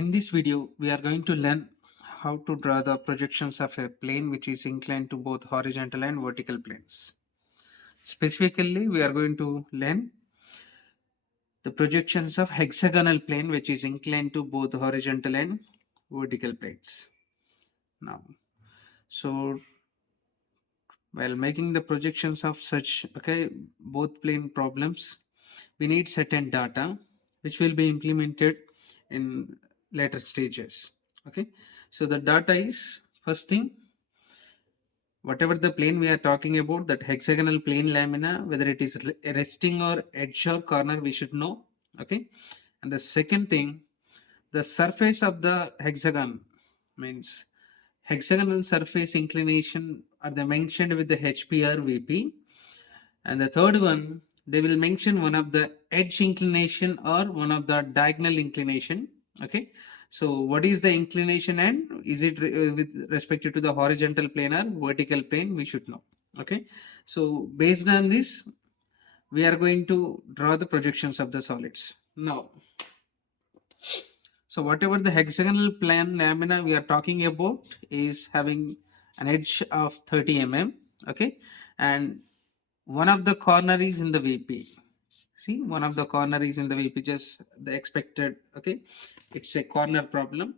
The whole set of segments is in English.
In this video, we are going to learn how to draw the projections of a plane which is inclined to both horizontal and vertical planes. Specifically, we are going to learn the projections of hexagonal plane which is inclined to both horizontal and vertical planes. Now, so while making the projections of such both plane problems, we need certain data which will be implemented in later stages. Okay, so the data is first thing, whatever the plane we are talking about, that hexagonal plane lamina, whether it is resting or edge or corner, we should know. Okay, and the second thing, the surface of the hexagon, means hexagonal surface inclination are they mentioned with the HP or VP. And the third one, they will mention one of the edge inclination or one of the diagonal inclination. Okay, so what is the inclination and is it with respect to the horizontal plane or vertical plane, we should know. Okay, so based on this, we are going to draw the projections of the solids. Now, so whatever the hexagonal plane lamina we are talking about is having an edge of 30 mm. Okay, and one of the corner is in the VP. See, one of the corner is in the VP, just the expected. Okay, it's a corner problem.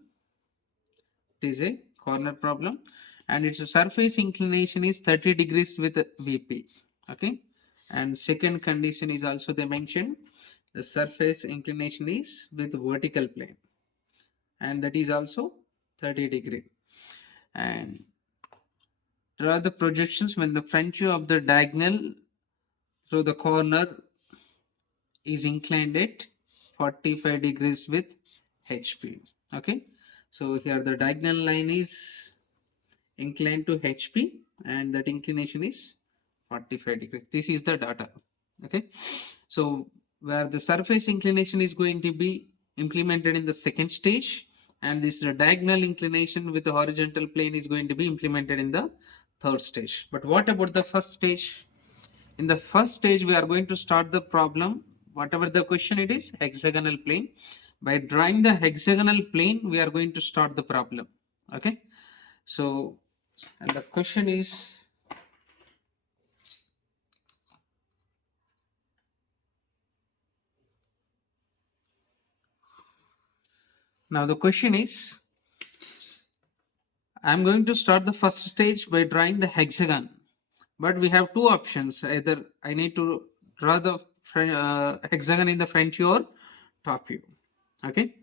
It is a corner problem, and its surface inclination is 30 degrees with VP. Okay, and second condition is also they mentioned the surface inclination is with vertical plane, and that is also 30 degree. And draw the projections when the front view of the diagonal through the corner is inclined at 45 degrees with HP. Okay, so here the diagonal line is inclined to HP and that inclination is 45 degrees. This is the data. Okay, so where the surface inclination is going to be implemented in the second stage, and this diagonal inclination with the horizontal plane is going to be implemented in the third stage. But what about the first stage? In the first stage, we are going to start the problem, whatever the question it is, hexagonal plane. By drawing the hexagonal plane, we are going to start the problem. Okay, so and the question is, now the question is, I'm going to start the first stage by drawing the hexagon, but we have two options. Either I need to draw the hexagon in the front view or top view. Okay,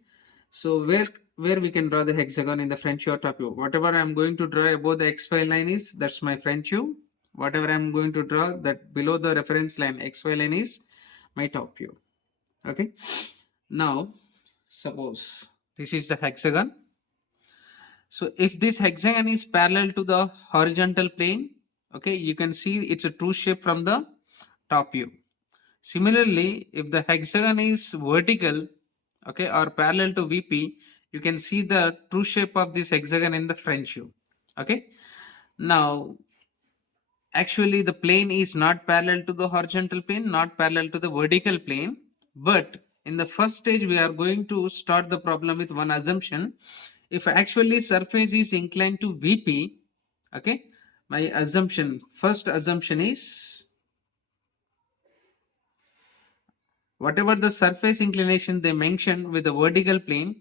so where we can draw the hexagon in the front view or top view? Whatever I'm going to draw above the xy line is, that's my front view. Whatever I'm going to draw that below the reference line xy line is my top view. Okay, now suppose this is the hexagon. So if this hexagon is parallel to the horizontal plane, okay, you can see it's a true shape from the top view. Similarly, if the hexagon is vertical, okay, or parallel to VP, you can see the true shape of this hexagon in the front view. Okay, now actually the plane is not parallel to the horizontal plane, not parallel to the vertical plane, but in the first stage we are going to start the problem with one assumption. If actually surface is inclined to VP, okay, my assumption, first assumption is whatever the surface inclination they mentioned with the vertical plane,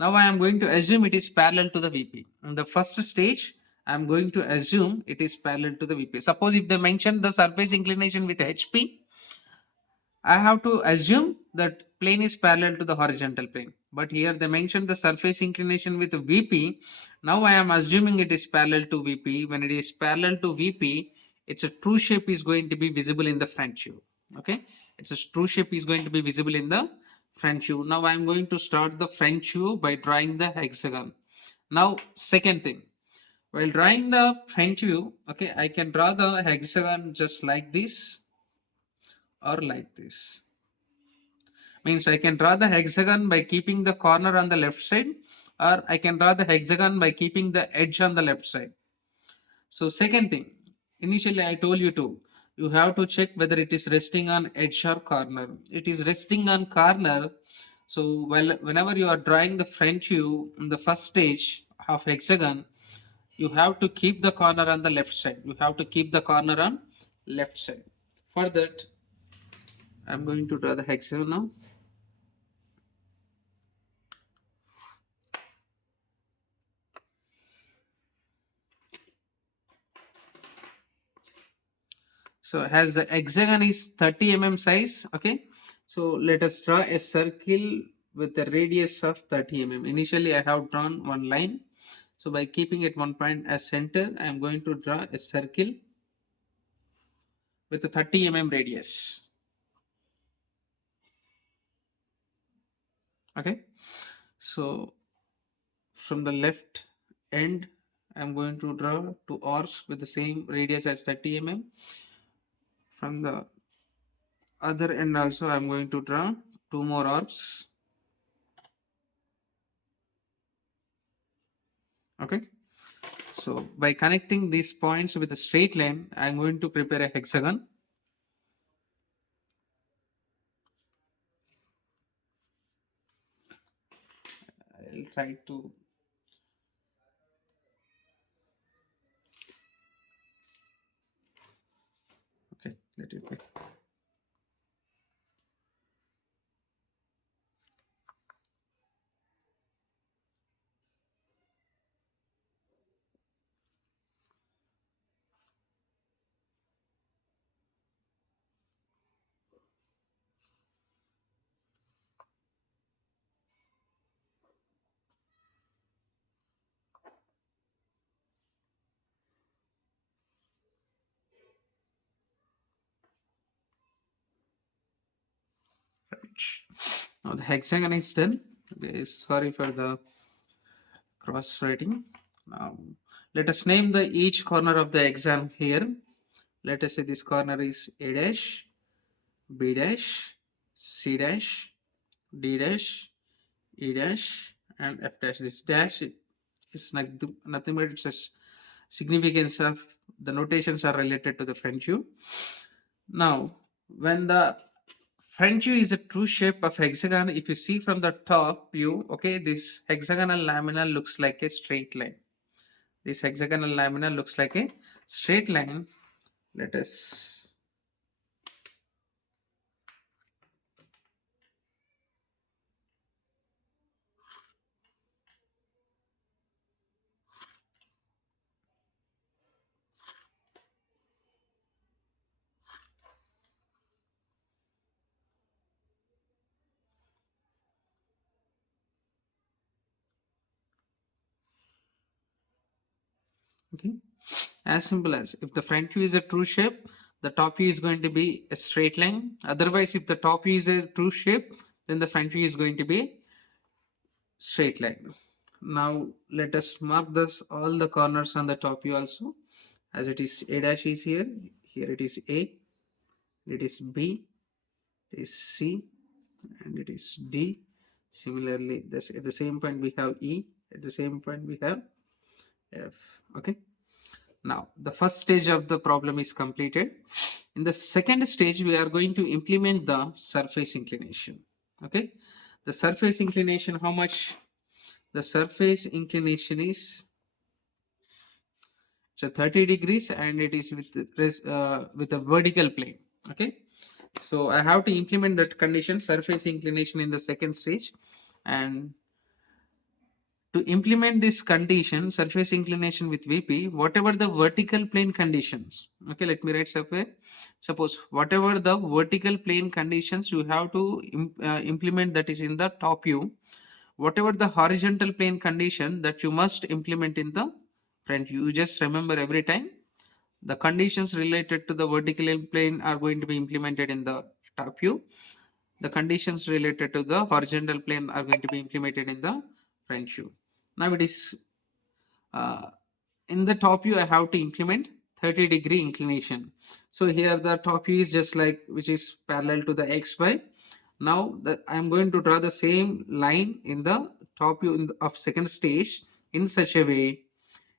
now I am going to assume it is parallel to the VP. In the first stage, I am going to assume it is parallel to the VP. Suppose if they mention the surface inclination with HP, I have to assume that plane is parallel to the horizontal plane. But here they mentioned the surface inclination with VP. Now I am assuming it is parallel to VP. When it is parallel to VP, its a true shape is going to be visible in the front view. Okay, its a true shape is going to be visible in the front view. Now I am going to start the front view by drawing the hexagon. Now second thing, while drawing the front view, okay, I can draw the hexagon just like this or like this. Means I can draw the hexagon by keeping the corner on the left side, or I can draw the hexagon by keeping the edge on the left side. So second thing, initially I told you to, you have to check whether it is resting on edge or corner. It is resting on corner, So whenever you are drawing the front view in the first stage of hexagon, you have to keep the corner on the left side. You have to keep the corner on left side. For that, I'm going to draw the hexagon now. So as the hexagon is 30 mm size, okay. So let us draw a circle with a radius of 30 mm. Initially, I have drawn one line. So by keeping it one point as center, I am going to draw a circle with a 30 mm radius. Okay. So from the left end, I'm going to draw two arcs with the same radius as 30 mm. From the other end also, I'm going to draw two more arcs. Okay. So by connecting these points with a straight line, I'm going to prepare a hexagon. I'll try to. Okay, let it be. Now the hexagon is done. Okay, sorry for the cross writing. Now let us name the each corner of the hexagon here. Let us say this corner is A dash, B dash, C dash, D dash, E dash, and F dash. This dash is nothing but it's a significance of the notations are related to the French view. Now, when the French view is a true shape of hexagon, if you see from the top view, okay, this hexagonal lamina looks like a straight line. This hexagonal lamina looks like a straight line. Let us okay. As simple as if the front view is a true shape, the top view is going to be a straight line. Otherwise, if the top view is a true shape, then the front view is going to be straight line. Now let us mark this all the corners on the top view also, as it is A dash is here, here it is A, it is B, it is C, and it is D. Similarly, this at the same point we have E, at the same point we have F. Okay. Now the first stage of the problem is completed. In the second stage, we are going to implement the surface inclination. Okay. The surface inclination, how much? The surface inclination is so 30 degrees and it is with a vertical plane. Okay. So I have to implement that condition surface inclination in the second stage, and to implement this condition surface inclination with VP, whatever the vertical plane conditions, okay, let me write somewhere. Suppose whatever the vertical plane conditions you have to implement, that is in the top view, whatever the horizontal plane condition that you must implement in the front view, you just remember every time the conditions related to the vertical plane are going to be implemented in the top view. The conditions related to the horizontal plane are going to be implemented in the front view. Now it is uh, in the top view I have to implement 30-degree inclination. So here the top view is just like which is parallel to the xy. Now that I am going to draw the same line in the top view of second stage in such a way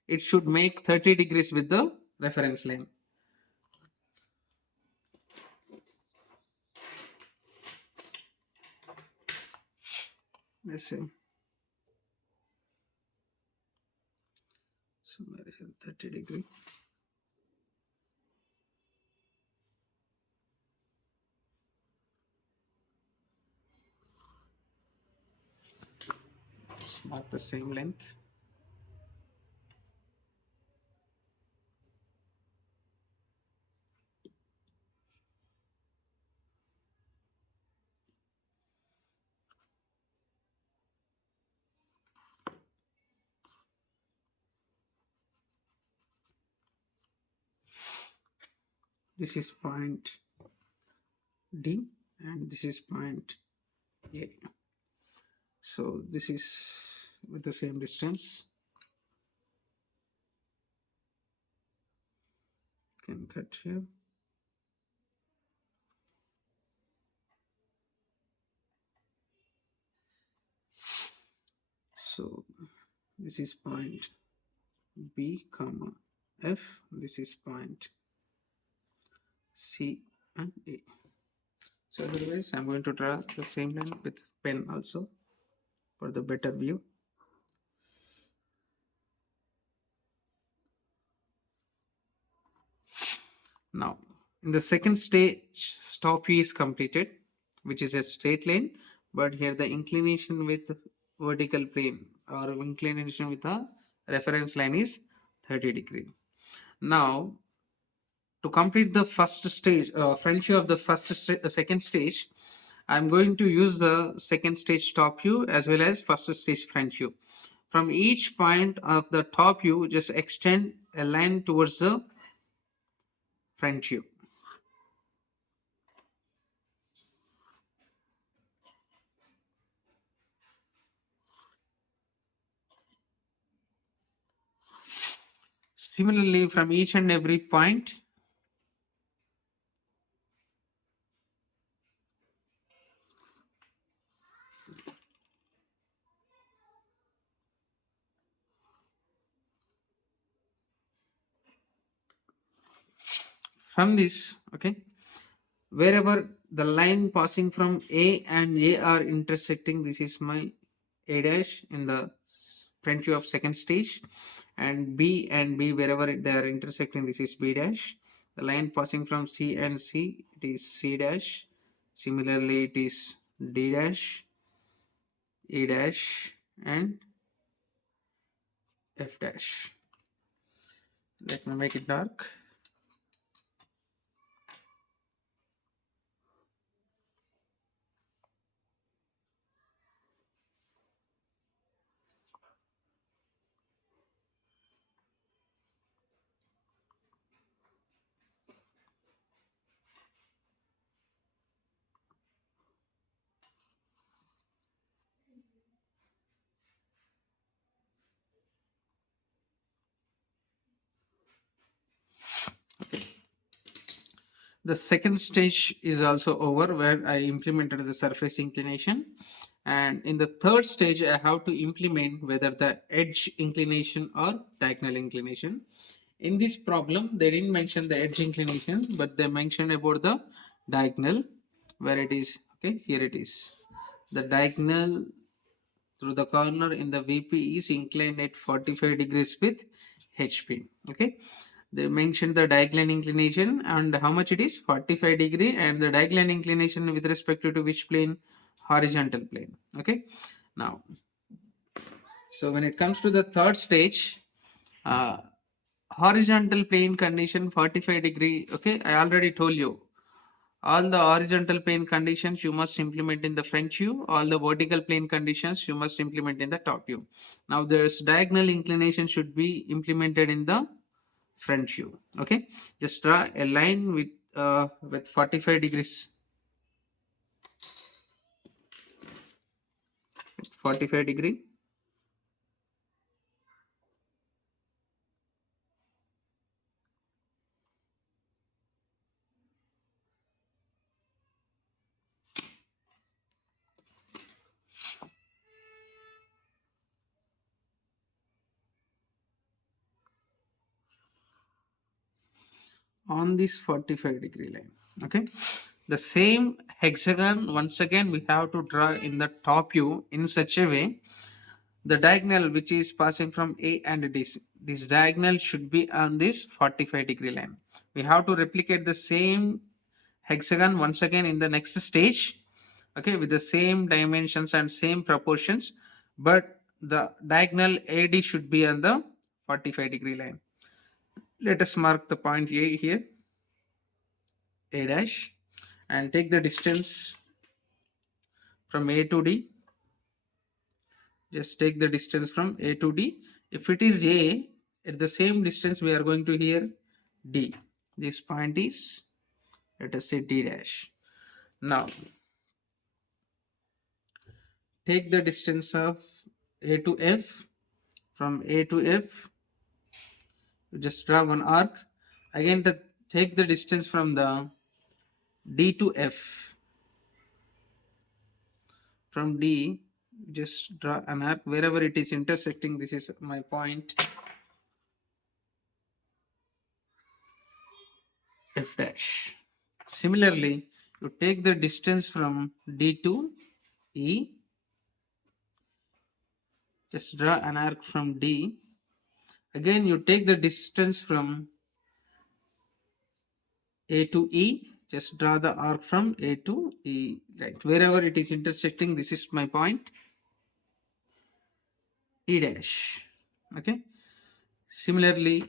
it should make 30 degrees with the reference line. let's say somewhere here 30 degree. It's not the same length. This is point D and this is point A. So this is with the same distance. Can cut here. So this is point B comma F. This is point C and A. So otherwise I'm going to draw the same line with pen also for the better view. Now in the second stage, top view is completed, which is a straight line, but here the inclination with vertical plane or inclination with a reference line is 30 degree. Now to complete the first stage, front view of the second stage, I'm going to use the second stage top view as well as first stage front view. From each point of the top view, just extend a line towards the front view. Similarly, from each and every point, from this, okay, wherever the line passing from A and A are intersecting, this is my A dash in the front view of second stage, and B and B wherever they are intersecting, this is B dash. The line passing from C and C, it is C dash. Similarly, it is D dash, E dash, and F dash. Let me make it dark. The second stage is also over where I implemented the surface inclination. And in the third stage, I have to implement whether the edge inclination or diagonal inclination. In this problem, they didn't mention the edge inclination, but they mentioned about the diagonal, where it is, okay, here it is. The diagonal through the corner in the VP is inclined at 45 degrees with HP. Okay, they mentioned the diagonal inclination and how much it is 45 degree, and the diagonal inclination with respect to which plane? Horizontal plane. Okay, now so when it comes to the third stage, uh, horizontal plane condition 45 degree. Okay, I already told you all the horizontal plane conditions you must implement in the front view, all the vertical plane conditions you must implement in the top view. Now there's diagonal inclination should be implemented in the front view. Okay, just draw a line with 45 degrees, 45 degree. On this 45 degree line. Okay, The same hexagon, once again, we have to draw in the top view in such a way the diagonal which is passing from A and D. This diagonal should be on this 45-degree line. We have to replicate the same hexagon once again in the next stage, okay, with the same dimensions and same proportions, but the diagonal AD should be on the 45-degree line. Let us mark the point A here, A dash, and take the distance from A to D. Just take the distance from A to D. If it is A, at the same distance we are going to here D. This point is, let us say, D dash. Now take the distance of A to F. From A to F, you just draw one arc. Again, take the distance from the D to F. From D, just draw an arc wherever it is intersecting. This is my point F dash. Similarly, you take the distance from D to E. Just draw an arc from D. Again, you take the distance from A to E. Just draw the arc from A to E. Right, wherever it is intersecting, this is my point E dash. Okay. Similarly,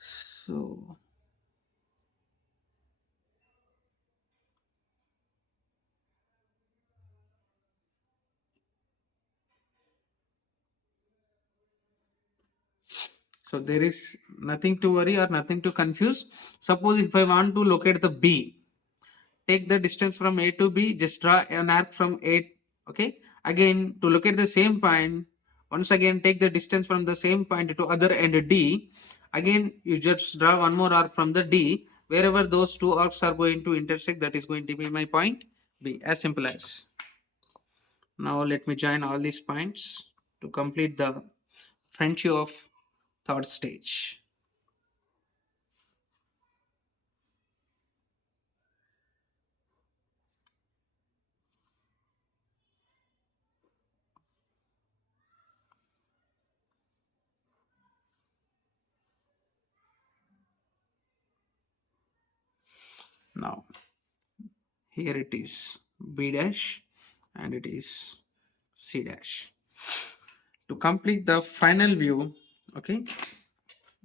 so so there is nothing to worry or nothing to confuse. Suppose if I want to locate the B, take the distance from A to B, just draw an arc from A. Okay. Again, to locate the same point, once again take the distance from the same point to other end D. Again, you just draw one more arc from the D. Wherever those two arcs are going to intersect, that is going to be my point B. As simple as. Now let me join all these points to complete the front view of third stage. Now here it is B dash and it is C dash. To complete the final view, okay,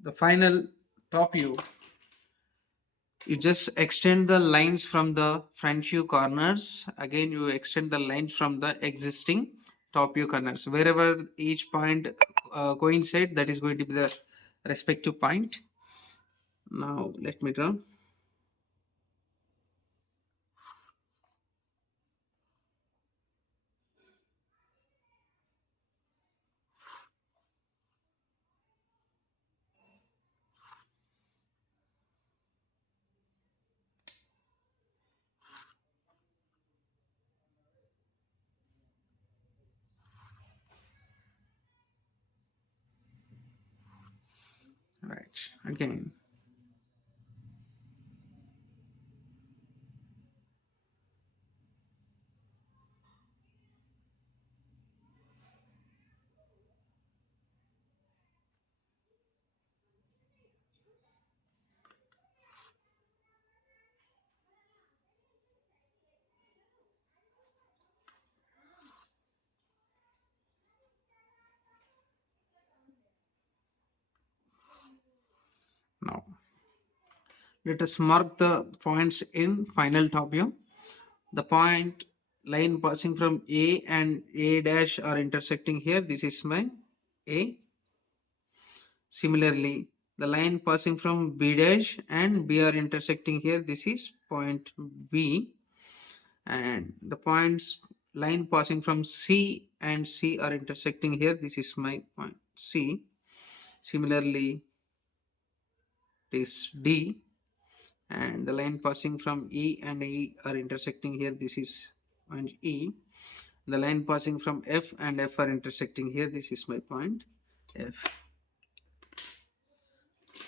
the final top view, you just extend the lines from the front view corners. Again, you extend the lines from the existing top view corners. Wherever each point coincide, that is going to be the respective point. Now let me draw. Right, again. Now let us mark the points in final top view. The point line passing from A and A dash are intersecting here. This is my A. Similarly, the line passing from B dash and B are intersecting here. This is point B. And the points line passing from C and C are intersecting here. This is my point C. Similarly, it is D and the line passing from E and E are intersecting here. This is point E. The line passing from F and F are intersecting here. This is my point F.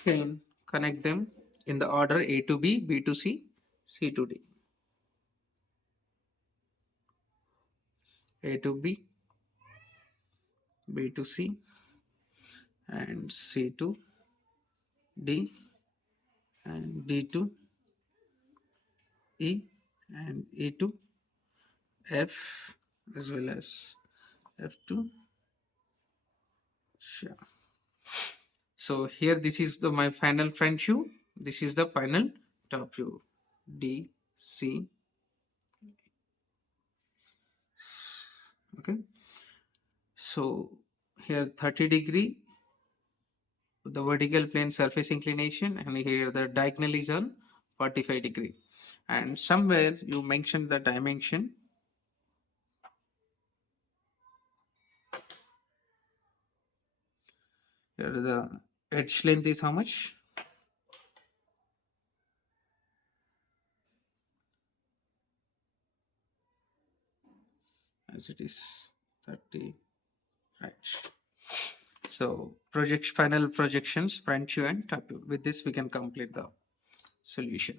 Can connect them in the order A to B, B to C, C to D. A to B, B to C, and C to D, and D to E, and E to F, as well as F to sure. So here this is the my final front view. This is the final top view. D, C. Okay. So here 30-degree, the vertical plane surface inclination, and here the diagonal is on 45-degree. And somewhere you mentioned the dimension. Here the edge length is how much? As it is 30, right? So project final projections, front view and top view. With this we can complete the solution.